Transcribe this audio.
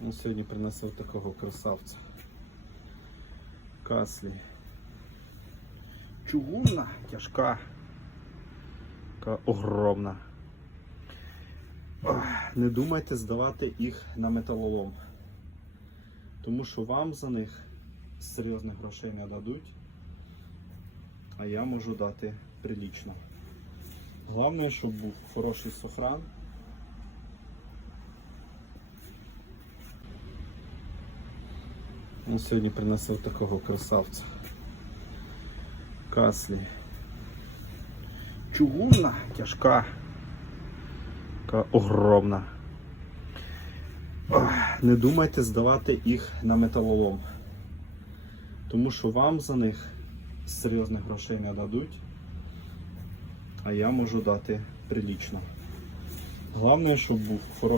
Ну, сьогодні принесив такого красавця. Каслі. Чугунна, тяжка. Така огромна. Не думайте здавати їх на металолом. Тому що вам за них серйозних грошей не дадуть. А я можу дати прилічно. Головне, щоб був хороший сохран. Ну, сьогодні принесив такого красавця. Каслі. Чугунна, тяжка. Така огромна. Не думайте здавати їх на металолом. Тому що вам за них серйозних грошей не дадуть. А я можу дати прилічно. Головне, щоб був хороший.